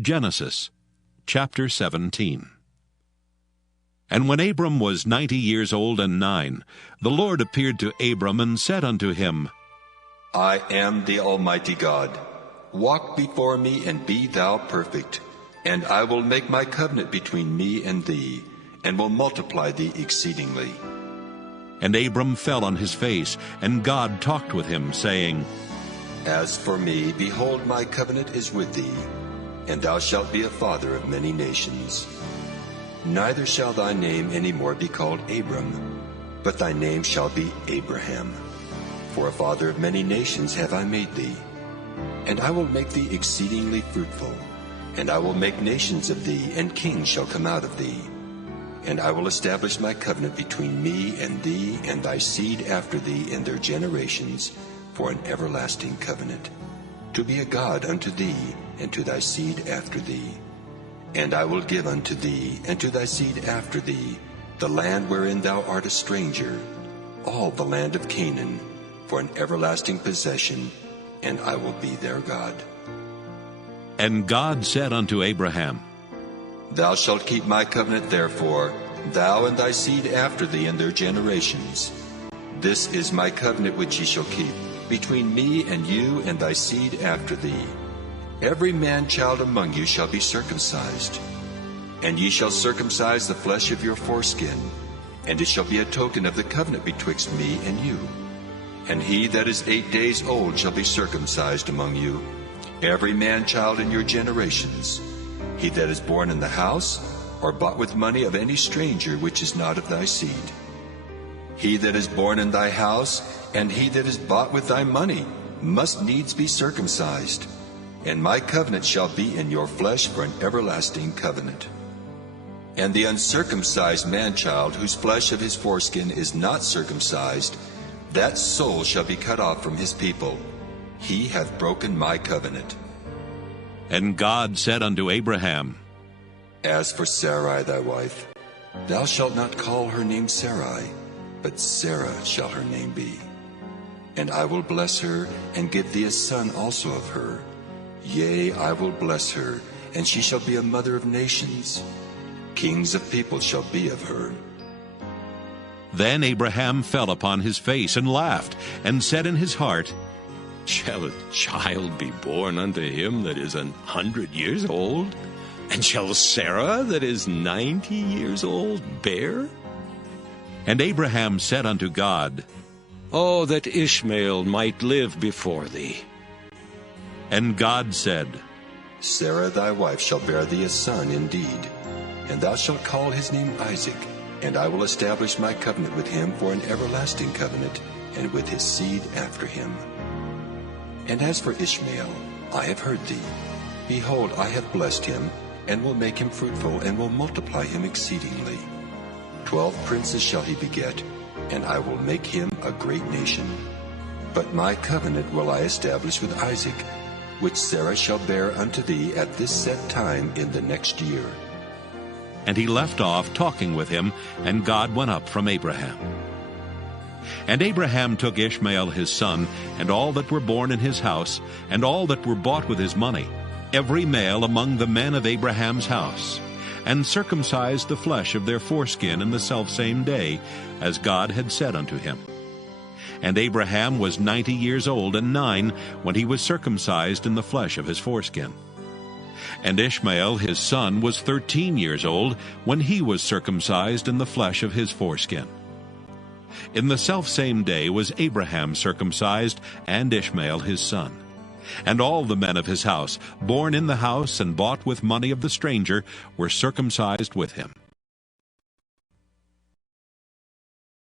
Genesis chapter 17. And when Abram was 90 years old and 9, the Lord appeared to Abram and said unto him, I am the Almighty God. Walk before me, and be thou perfect. And I will make my covenant between me and thee, and will multiply thee exceedingly. And Abram fell on his face, and God talked with him, saying, As for me, behold, my covenant is with thee, and thou shalt be a father of many nations. Neither shall thy name any more be called Abram, but thy name shall be Abraham. For a father of many nations have I made thee. And I will make thee exceedingly fruitful, and I will make nations of thee, and kings shall come out of thee. And I will establish my covenant between me and thee and thy seed after thee in their generations, for an everlasting covenant, to be a God unto thee, and to thy seed after thee. And I will give unto thee, and to thy seed after thee, the land wherein thou art a stranger, all the land of Canaan, for an everlasting possession, and I will be their God. And God said unto Abraham, Thou shalt keep my covenant therefore, thou and thy seed after thee in their generations. This is my covenant which ye shall keep, between me and you and thy seed after thee. Every man-child among you shall be circumcised. And ye shall circumcise the flesh of your foreskin, and it shall be a token of the covenant betwixt me and you. And he that is 8 days old shall be circumcised among you, every man-child in your generations. He that is born in the house, or bought with money of any stranger which is not of thy seed. He that is born in thy house, and he that is bought with thy money, must needs be circumcised. And my covenant shall be in your flesh for an everlasting covenant. And the uncircumcised man-child, whose flesh of his foreskin is not circumcised, that soul shall be cut off from his people. He hath broken my covenant. And God said unto Abraham, As for Sarai thy wife, thou shalt not call her name Sarai, but Sarah shall her name be. And I will bless her, and give thee a son also of her. Yea, I will bless her, and she shall be a mother of nations. Kings of people shall be of her. Then Abraham fell upon his face and laughed, and said in his heart, Shall a child be born unto him that is 100 years old? And shall Sarah that is 90 years old bear? And Abraham said unto God, Oh, that Ishmael might live before thee. And God said, Sarah thy wife shall bear thee a son indeed, and thou shalt call his name Isaac, and I will establish my covenant with him for an everlasting covenant, and with his seed after him. And as for Ishmael, I have heard thee. Behold, I have blessed him, and will make him fruitful, and will multiply him exceedingly. 12 princes shall he beget, and I will make him a great nation. But my covenant will I establish with Isaac, which Sarah shall bear unto thee at this set time in the next year. And he left off talking with him, and God went up from Abraham. And Abraham took Ishmael his son, and all that were born in his house, and all that were bought with his money, every male among the men of Abraham's house, and circumcised the flesh of their foreskin in the selfsame day, as God had said unto him. And Abraham was 90 years old and 9 when he was circumcised in the flesh of his foreskin. And Ishmael his son was 13 years old when he was circumcised in the flesh of his foreskin. In the selfsame day was Abraham circumcised, and Ishmael his son. And all the men of his house, born in the house and bought with money of the stranger, were circumcised with him.